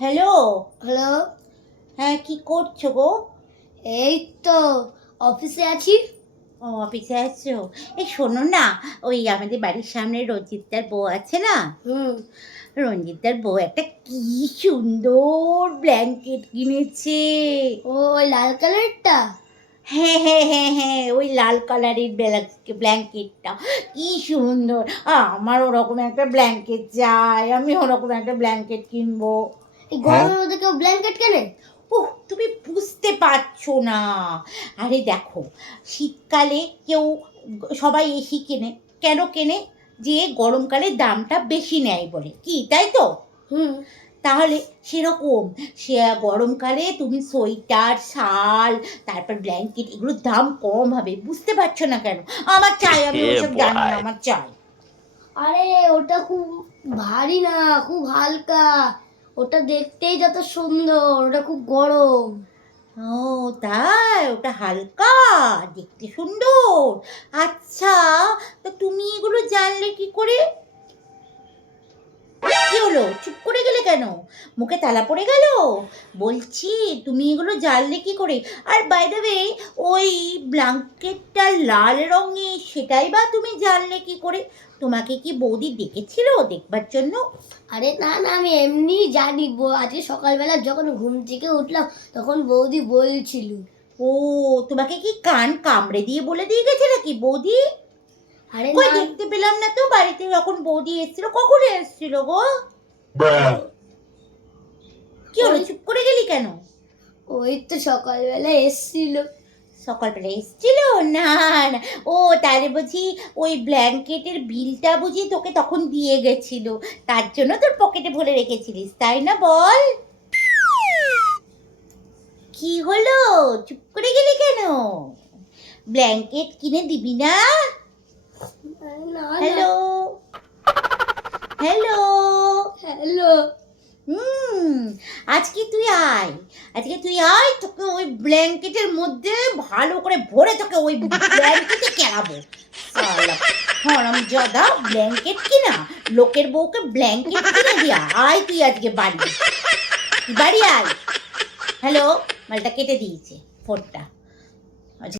Hello? Hello? হ্যাঁ কি করছ গো? এই তো অফিসে আছি। ও অফিসে আছো? এই শোনো না ওই আমাদের বাড়ির সামনে রঞ্জিতদার বউ আছে না? হুম। রঞ্জিতদার বউ একটা কি সুন্দর ব্ল্যাঙ্কেট কিনেছে। ও ওই লাল কালারটা? হ্যাঁ হ্যাঁ হ্যাঁ হ্যাঁ ওই লাল কালারের ব্ল্যাঙ্কেটটা কি সুন্দর। আমার ওরকম একটা ব্ল্যাঙ্কেট চাই আমি ওরকম একটা ব্ল্যাঙ্কেট কিনবো। গরমের মধ্যে কেউ ব্ল্যাঙ্কেট কেনে? ওহ তুমি বুঝতে পারছ না। আরে দেখো শীতকালে কেউ সবাই এসি কেনে। কেন কেনে? যে গরমকালে দামটা বেশি নেয় বলে। কি তাই তো? হুম। তাহলে সেরকম সে গরমকালে তুমি সোয়েটার শাল তারপর ব্ল্যাঙ্কেট এগুলোর দাম কম হবে। বুঝতে পারছ না কেন? আমার চাই আমি ওসব জানি না আমার চাই। আরে ওটা খুব ভারী না খুব হালকা। ওটা দেখতেই যত সুন্দর, ওটা খুব গরম। ও, তাই? ওটা হালকা, দেখতে সুন্দর। আচ্ছা তা তুমি এগুলো জানলে কি করে? হলো? চুপ করে গেলে কেন? মুখে তালা পড়ে গেল? বলছি তুমি এগুলো জানলে কি করে? আর বাই দ্য ওয়ে ওই ব্ল্যাঙ্কেটটা লাল রঙের সেটাই বা তুমি জানলে কি করে? তোমাকে কি বৌদি ডেকেছিল দেখবার জন্য? আরে না না আমি এমনি জানি আজকে সকালবেলা যখন ঘুম থেকে উঠলাম তখন বৌদি বলছিল। ও তোমাকে কি কান কামড়ে দিয়ে বলে দিয়ে গেছে নাকি বৌদি? আরে দেখতে পেলাম না তো বাড়িতে যখন বৌদি এসেছিল কখন এসেছিল গো? কি হলো চুপ করে গেলি কেন? ওই তো সকালবেলা এসছিল। সকালবেলা এসেছিল? না না। ও তাহলে বুঝি ওই ব্ল্যাঙ্কেটের বিলটা বুঝি তোকে তখন দিয়ে গেছিল। তার জন্য তোর পকেটে ভরে রেখেছিলিস তাই না বল? কি হলো? চুপ করে গেলি কেন? ব্ল্যাঙ্কেট কিনে দিবি না না। হ্যালো? হ্যালো? হ্যালো। হুম, আজকে তুই আয়। আজকে তুই আয়, তোকে ওই ব্ল্যাঙ্কেটের মধ্যে ভালো করে ভরে তোকে ওই ব্ল্যাঙ্কেটে সালা হরম জাদা, ব্ল্যাঙ্কেট কিনা? লোকের বউকে ব্ল্যাঙ্কেট কিনে দিয়া আয় তুই আজকে বাড়ি। বাড়ি আয়। হ্যালো, মালটা কেটে দিয়েছে, ফোনটা।